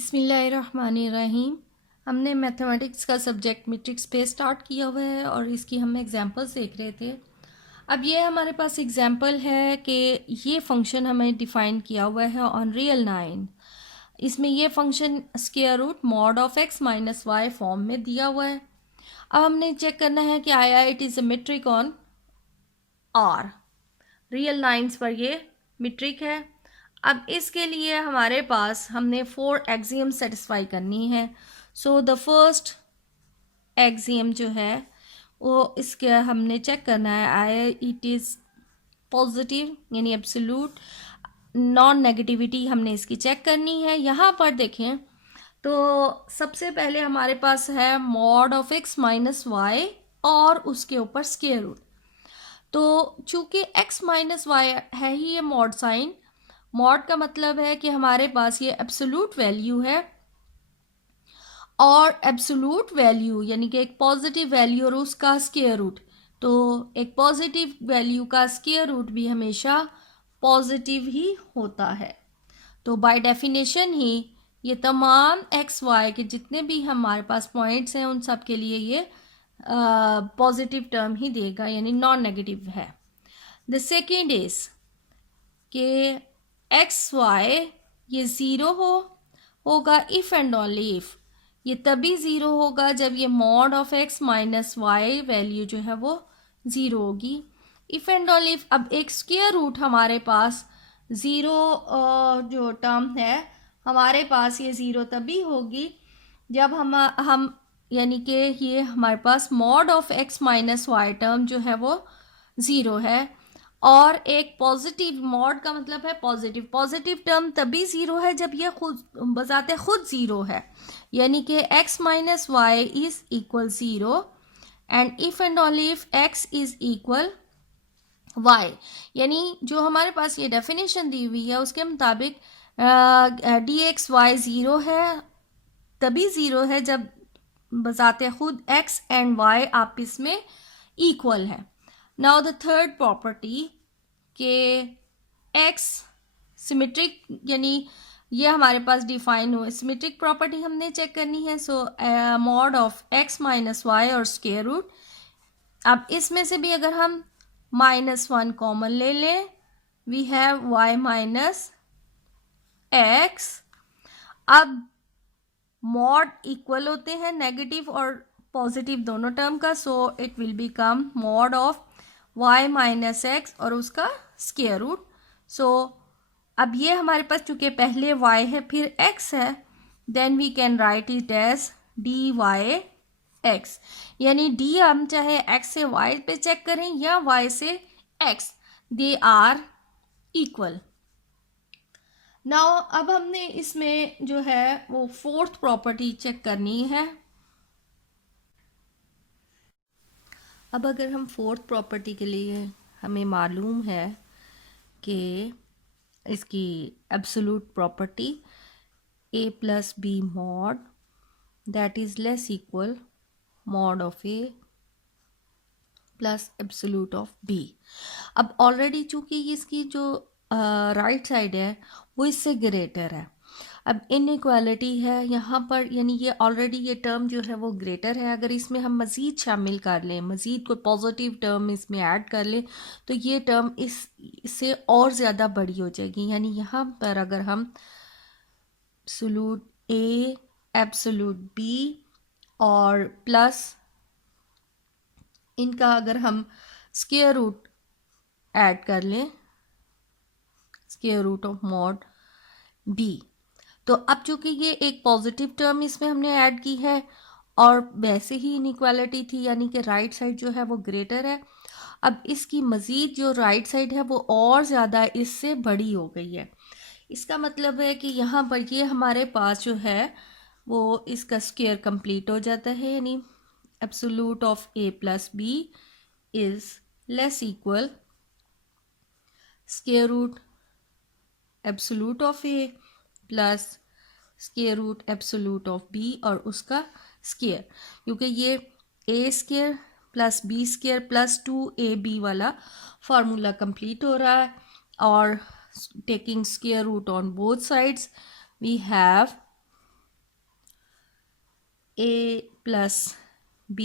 बिस्मिल्लाहिर्रहमानिर्रहीम। हमने मैथमेटिक्स का सब्जेक्ट मैट्रिक्स पे स्टार्ट किया हुआ है और इसकी हम एग्जांपल्स देख रहे थे। अब ये हमारे पास एग्जांपल है कि ये फंक्शन हमें डिफ़ाइन किया हुआ है ऑन रियल 9। इसमें ये function square root mod of x minus y form में दिया हुआ है। अब हमने चेक करना है कि आया it is a metric on R. Real lines पर ये मीट्रिक है। अब इसके लिए हमारे पास हमने 4 एक्सियम सेटिस्फाई करनी है। सो द फर्स्ट एक्सियम जो है वो इसके हमने चेक करना है आया इट इज़ पॉजिटिव यानी एब्सोल्यूट। नॉन नेगेटिविटी हमने इसकी चेक करनी है। यहाँ पर देखें तो सबसे पहले हमारे पास है mod of x minus y और उसके ऊपर स्क्वायर रूट। तो चूंकि x माइनस वाई है ही ये मॉड साइन, मॉड का मतलब है कि हमारे पास ये एब्सोल्यूट वैल्यू है और एब्सोल्यूट वैल्यू यानी कि एक पॉजिटिव वैल्यू और उसका स्क्वायर रूट। तो एक पॉजिटिव वैल्यू का स्क्वायर रूट भी हमेशा पॉजिटिव ही होता है। तो बाय डेफिनेशन ही ये तमाम एक्स वाई के जितने भी हमारे पास पॉइंट्स हैं उन सब के लिए ये पॉजिटिव टर्म ही देगा यानी नॉन नेगेटिव है। द सेकेंड इज कि एक्स वाई ये ज़ीरो होगा इफ़ एंड ओनली इफ़। ये तभी ज़ीरो होगा जब ये mod of x minus y value जो है वो ज़ीरो होगी। If and only if. अब एक स्क्वायर रूट हमारे पास ज़ीरो जो टर्म है हमारे पास ये ज़ीरो तभी होगी जब हम यानी कि ये हमारे पास mod of x minus y term जो है वो ज़ीरो है। और एक पॉजिटिव मॉड का मतलब है पॉजिटिव टर्म तभी ज़ीरो है जब ये खुद बजाते खुद ज़ीरो है यानी कि x minus y is equal zero and if and only if x is equal y। यानी जो हमारे पास ये डेफिनेशन दी हुई है उसके मुताबिक डी एक्स वाई ज़ीरो है तभी ज़ीरो है जब बजाते खुद x एंड y आपस में इक्वल है। नाउ द थर्ड प्रॉपर्टी के x सिमेट्रिक यानी ये हमारे पास डिफाइन हुआ सिमेट्रिक प्रॉपर्टी हमने चेक करनी है। So mod of x minus y और स्क्वायर रूट। अब इसमें से भी अगर हम -1 कॉमन ले लें we have y minus x। अब मॉड इक्वल होते हैं नेगेटिव और पॉजिटिव दोनों टर्म का। So it will become mod of y minus x और उसका स्क्वायर रूट। सो अब ये हमारे पास चूंकि पहले y है फिर x है then we can write it as d y x. यानी d हम चाहे x से y पे चेक करें या y से x, they are equal. Now अब हमने इसमें जो है वो फोर्थ प्रॉपर्टी चेक करनी है। अब अगर हम फोर्थ प्रॉपर्टी के लिए हमें मालूम है कि इसकी absolute property a plus b mod that is less equal mod of a plus absolute of b। अब ऑलरेडी चूंकि इसकी जो राइट साइड है वो इससे ग्रेटर है। अब इनइक्वालिटी है यहाँ पर यानी ये ऑलरेडी ये टर्म जो है वो ग्रेटर है। अगर इसमें हम मज़ीद शामिल कर लें मज़ीद कोई पॉजिटिव टर्म इसमें ऐड कर लें तो ये टर्म इससे और ज़्यादा बड़ी हो जाएगी। यानी यहाँ पर अगर हम एब्सोल्यूट a एब्सोल्यूट b और प्लस इनका अगर हम स्क्वायर रूट ऐड कर लें square root of mod b तो अब चूंकि ये एक पॉजिटिव टर्म इसमें हमने ऐड की है और वैसे ही इनइक्वालिटी थी यानी कि राइट साइड जो है वो ग्रेटर है। अब इसकी मज़ीद जो राइट साइड है वो और ज़्यादा इससे बड़ी हो गई है। इसका मतलब है कि यहाँ पर ये हमारे पास जो है वो इसका स्क्वायर कंप्लीट हो जाता है यानी absolute of a plus b is less equal square root absolute of a plus square root absolute of b और उसका स्क्वायर। क्योंकि ये a square plus b square plus 2ab वाला फार्मूला कंप्लीट हो रहा है और taking square root on both sides we have a plus b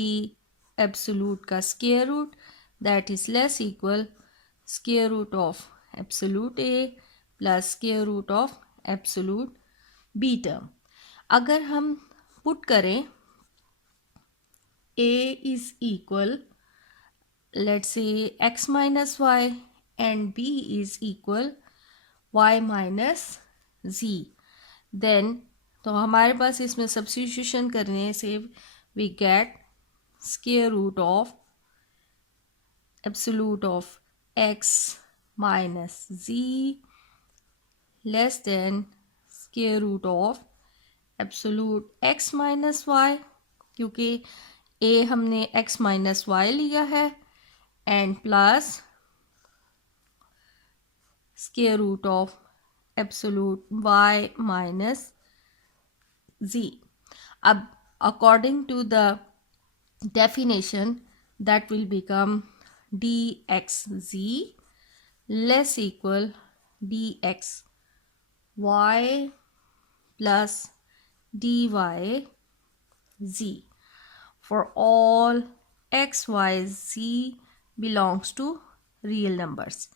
absolute का square root that is less equal square root of absolute a plus square root of absolute b term. अगर हम put करें a is equal, let's say x minus y and b is equal y minus z, then तो हमारे पास इसमें substitution करने से we get square root of absolute of x minus z less than square root of absolute x minus y, क्योंकि a हमने x minus y लिया है, and plus square root of absolute y minus z. अब according to the definition that will become dxz less equal dxy plus dyz for all x, y, z belongs to real numbers.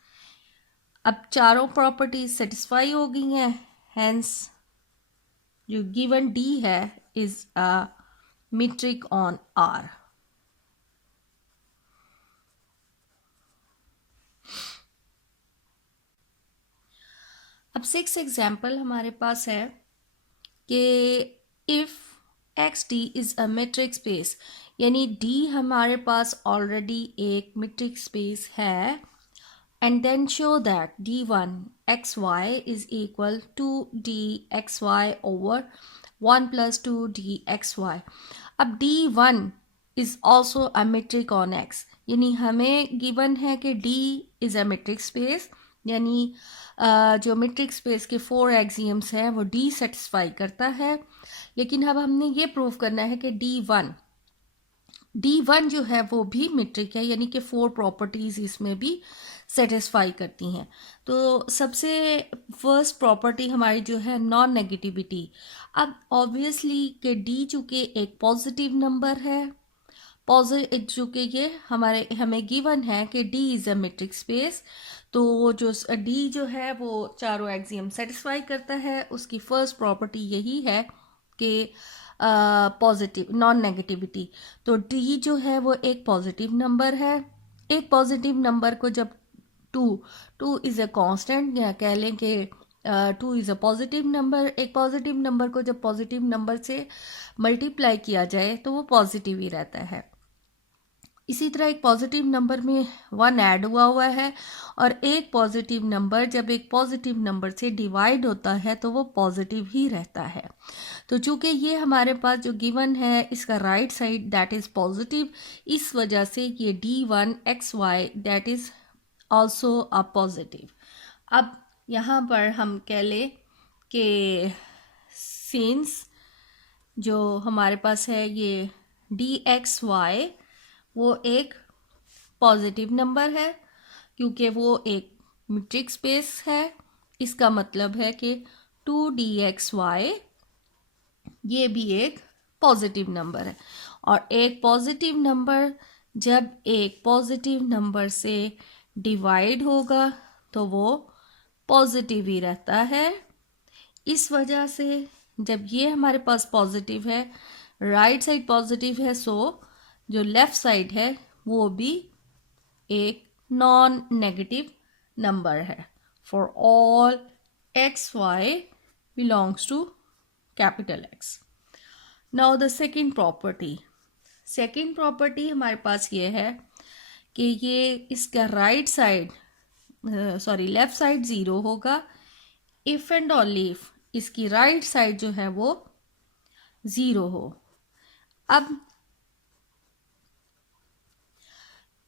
अब चारों properties satisfy हो गई हैं, hence जो given d है is a metric on R. अब 6 example हमारे पास है कि if x d is a metric space, यानी d हमारे पास ऑलरेडी एक मेट्रिक स्पेस है, and then show that d1 xy is equal to dxy over 1 plus 2 dxy. अब d1 is also a metric on x, यानी हमें given है कि d is a metric space, यानी जो metric space के 4 axioms हैं वो d satisfy करता है. लेकिन अब हमने ये प्रूव करना है कि d1 जो है वो भी मेट्रिक है, यानी कि 4 प्रॉपर्टीज इसमें भी सेटिस्फाई करती हैं. तो सबसे फर्स्ट प्रॉपर्टी हमारी जो है नॉन नेगेटिविटी. अब ऑब्वियसली कि d चूँकि एक पॉजिटिव नंबर है, चूँकि ये हमें गिवन है कि d is a metric space, तो जो d जो है वो चारों एक्सियम सेटिस्फाई करता है. उसकी फर्स्ट प्रॉपर्टी यही है कि पॉजिटिव नॉन नेगेटिविटी. तो d जो है वो एक पॉजिटिव नंबर है. एक पॉजिटिव नंबर को जब टू इज़ अ कांस्टेंट, या कह लें कि 2 इज़ अ पॉजिटिव नंबर, एक पॉजिटिव नंबर को जब पॉजिटिव नंबर से मल्टीप्लाई किया जाए तो वो पॉजिटिव ही रहता है. इसी तरह एक पॉजिटिव नंबर में 1 ऐड हुआ है, और एक पॉजिटिव नंबर जब एक पॉजिटिव नंबर से डिवाइड होता है तो वो पॉजिटिव ही रहता है. तो चूँकि ये हमारे पास जो गिवन है इसका right side that is positive, इस वजह से ये d1 xy that is also a positive. अब यहाँ पर हम कह लें कि सिंस जो हमारे पास है ये dxy वो एक पॉजिटिव नंबर है, क्योंकि वो एक मेट्रिक स्पेस है. इसका मतलब है कि 2dxy ये भी एक पॉजिटिव नंबर है, और एक पॉजिटिव नंबर जब एक पॉजिटिव नंबर से डिवाइड होगा तो वो पॉजिटिव ही रहता है. इस वजह से जब ये हमारे पास पॉजिटिव है, राइट साइड पॉजिटिव है, सो जो लेफ्ट साइड है वो भी एक नॉन नेगेटिव नंबर है for all x y belongs to capital X. Now the second property हमारे पास ये है कि ये इसका लेफ्ट साइड 0 होगा इफ़ एंड ओनली इफ इसकी राइट साइड जो है वो 0 हो.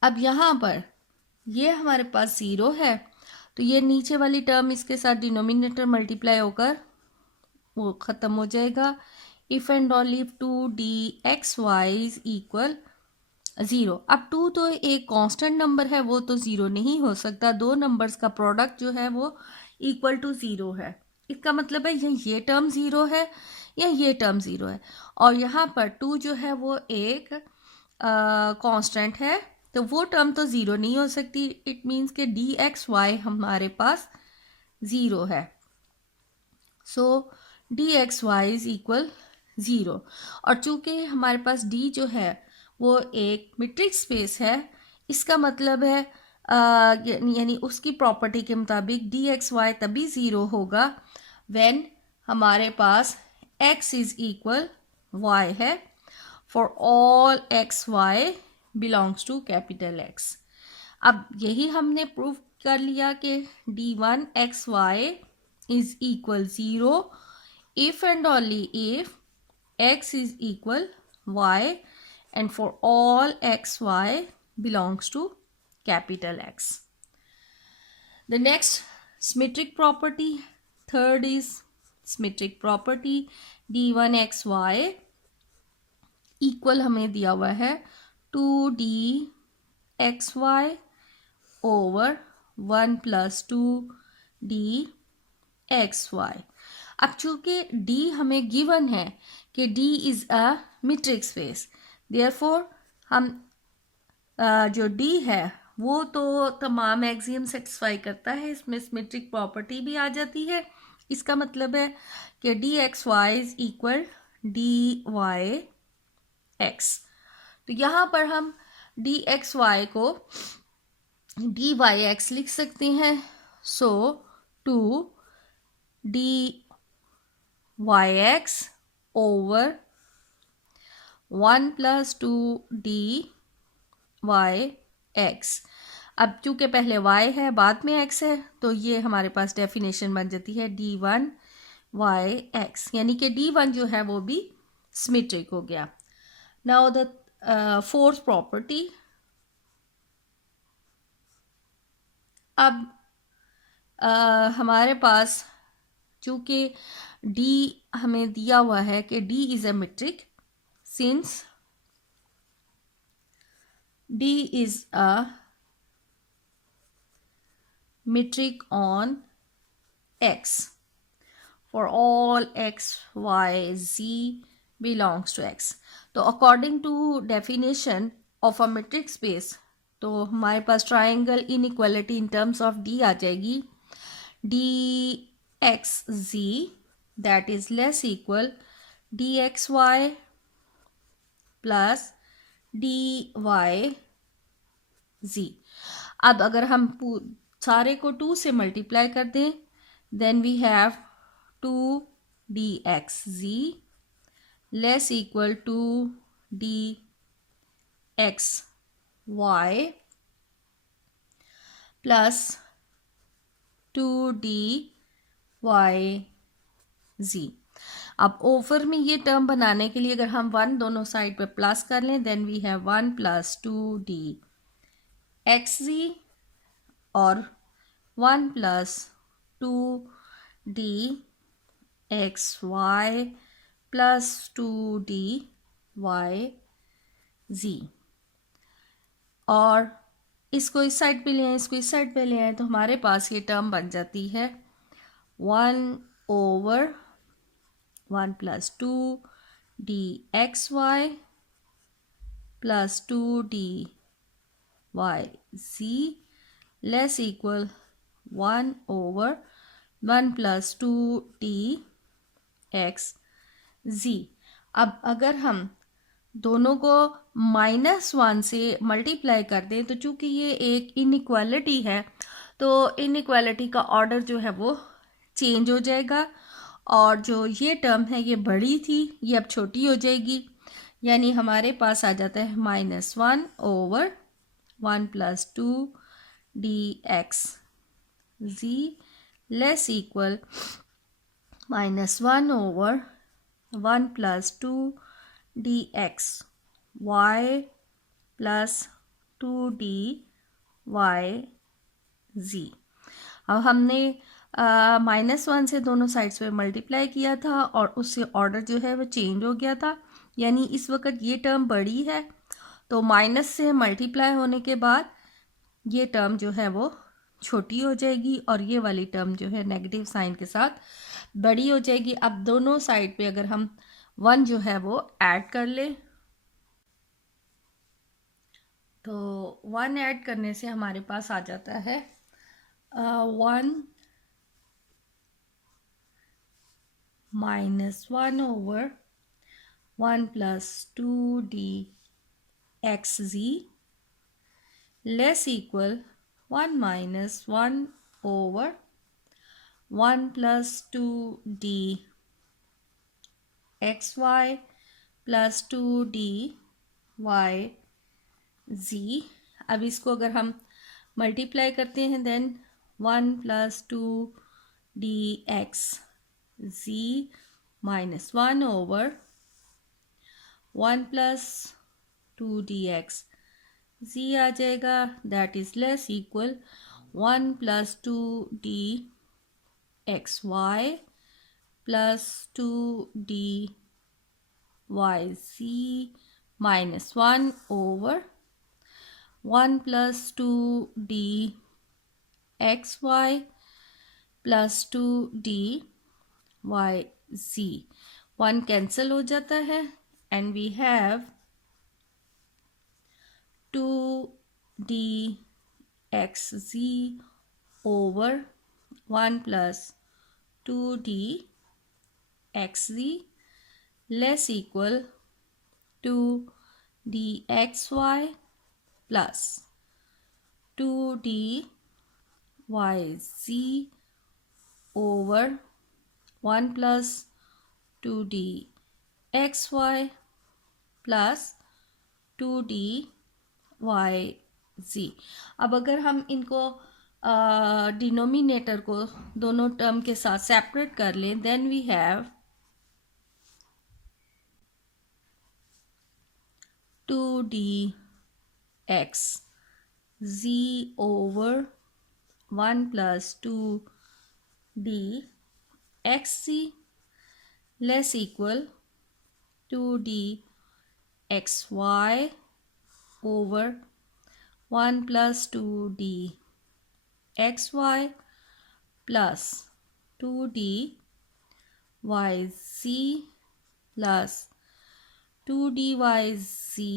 अब यहाँ पर ये हमारे पास 0 है, तो ये नीचे वाली टर्म इसके साथ डिनोमिनेटर मल्टीप्लाई होकर वो ख़त्म हो जाएगा. If and only if 2dxy is equal 0. अब 2 तो एक कांस्टेंट नंबर है, वो तो 0 नहीं हो सकता. दो नंबर्स का प्रोडक्ट जो है वो इक्वल टू 0 है. इसका मतलब है ये टर्म 0 है, या ये टर्म ज़ीरो है, और यहाँ पर 2 जो है वो एक कांस्टेंट है, तो वो टर्म तो ज़ीरो नहीं हो सकती। इट मीन्स कि dxy हमारे पास ज़ीरो है। सो dxy इज इक्वल ज़ीरो, और चूंकि हमारे पास d जो है वो एक मीट्रिक स्पेस है, इसका मतलब है यानी उसकी प्रॉपर्टी के मुताबिक dxy तभी ज़ीरो होगा व्हेन हमारे पास x इज इक्वल y है for all xy belongs to capital X। अब यही हमने प्रूव कर लिया कि d1xy is equal 0 if and only if x is equal y and for all xy belongs to capital X. The next symmetric property, third is symmetric property d1xy equal हमें दिया हुआ है 2dxy over 1 plus 2dxy। अब चूंकि d हमें given है कि d is a metric space, therefore हम जो d है वो तो तमाम एक्सियम सेटिस्फाई करता है, इसमें सिमेट्रिक प्रॉपर्टी भी आ जाती है। इसका मतलब है कि dxy इज इक्वल dyx। तो यहाँ पर हम dxy को dyx लिख सकते हैं। सो 2dyx over 1 plus 2dyx। अब चूंकि पहले y है बाद में x है, तो ये हमारे पास डेफिनेशन बन जाती है d1yx, यानी कि d1 जो है वो भी सिमेट्रिक हो गया। नाउ द फोर्थ प्रॉपर्टी, अब हमारे पास चूंकि d हमें दिया हुआ है कि d is a metric, since d is a metric on x for all x y z belongs to x। तो according to definition of a metric space, तो हमारे पास triangle inequality in terms of d आ जाएगी dxz that is less equal dxy plus dyz। अब अगर हम सारे को 2 से मल्टीप्लाई कर दें, then we have 2dxz less equal to dxy plus 2dyz। अब ओवर में ये टर्म बनाने के लिए अगर हम 1 दोनों साइड पे प्लस कर लें, then we have 1 plus 2dxz और 1 प्लस 2dxy प्लस 2dyz। और इसको इस साइड पे ले आए, इसको इस साइड पे ले आए, तो हमारे पास ये टर्म बन जाती है 1 over 1 plus 2dxy plus 2dyz less equal 1 over 1 plus 2dxz। अब अगर हम दोनों को -1 से मल्टीप्लाई कर दें, तो चूंकि ये एक इनइक्वालिटी है, तो इनइक्वालिटी का ऑर्डर जो है वो चेंज हो जाएगा, और जो ये टर्म है ये बड़ी थी, ये अब छोटी हो जाएगी, यानी हमारे पास आ जाता है -1 over 1 plus 2dxz less equal -1 over 1 plus 2dxy plus 2dyz। अब हमने -1 से दोनों साइड्स पे मल्टीप्लाई किया था, और उससे ऑर्डर जो है वो चेंज हो गया था, यानी इस वक्त ये टर्म बड़ी है, तो माइनस से मल्टीप्लाई होने के बाद ये टर्म जो है वो छोटी हो जाएगी, और ये वाली टर्म जो है नेगेटिव साइन के साथ बड़ी हो जाएगी। अब दोनों साइड पे अगर हम 1 जो है वो ऐड कर ले, तो 1 ऐड करने से हमारे पास आ जाता है 1 minus 1 over 1 plus 2d x z less equal 1 minus 1 over 1 plus 2d x y plus 2d y z. अब इसको अगर हम मल्टीप्लाई करते हैं then 1 plus 2d x z minus 1 over 1 plus 2d x z आ जाएगा, that is less equal 1 plus 2d x y plus 2d y z minus 1 over 1 plus 2d x y plus 2d y z. 1 cancel हो जाता है and we have 2d x z over 1 plus 2d x z less equal 2d x y plus 2d y z over 1 plus 2d x y plus 2d y z. अब अगर हम इनको denominator को दोनों term के साथ separate कर लें, then we have 2d x z over 1 plus 2d x z less equal 2d x y over 1 plus 2d x y plus 2d y z plus 2d y z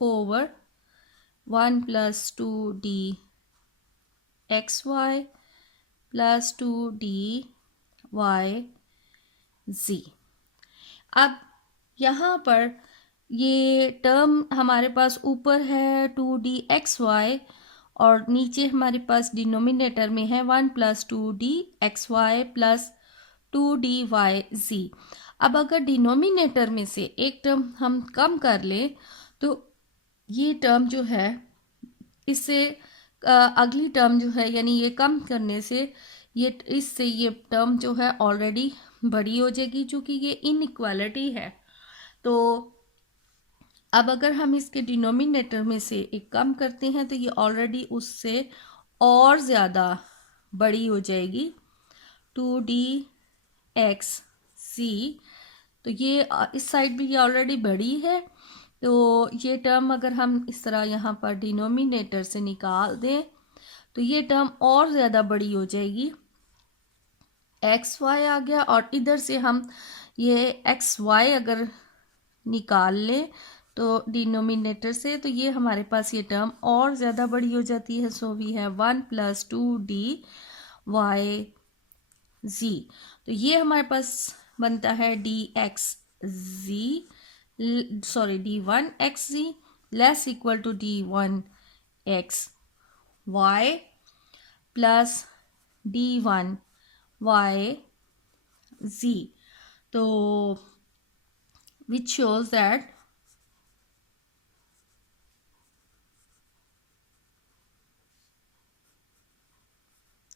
over 1 plus 2d x y plus 2d y z. अब यहाँ पर ये term हमारे पास ऊपर है 2d x Y और नीचे हमारे पास डिनोमिनेटर में है 1 plus 2d x y plus 2d y z. अब अगर डिनोमिनेटर में से एक टर्म हम कम कर लें तो ये टर्म जो है इससे अगली टर्म जो है यानी ये कम करने से ये इससे ये टर्म जो है ऑलरेडी बड़ी हो जाएगी, चूँकि ये इनइक्वालिटी है। तो अब अगर हम इसके डिनोमिनेटर में से एक कम करते हैं तो ये ऑलरेडी उससे और ज़्यादा बड़ी हो जाएगी 2d एक्स सी। तो ये इस साइड भी ये ऑलरेडी बड़ी है, तो ये टर्म अगर हम इस तरह यहाँ पर डिनोमिनेटर से निकाल दें तो ये टर्म और ज़्यादा बड़ी हो जाएगी, एक्स वाई आ गया। और इधर से हम ये एक्स वाई अगर निकाल लें तो डिनोमिनेटर से, तो ये हमारे पास ये टर्म और ज़्यादा बड़ी हो जाती है। So we have 1 plus 2d y z. तो ये हमारे पास बनता है d x z sorry d1 x z less equal to d1 x y plus d1 y z. तो which shows that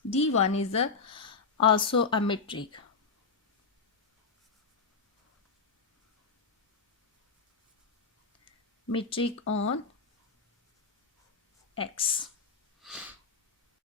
d1 is also a metric on X.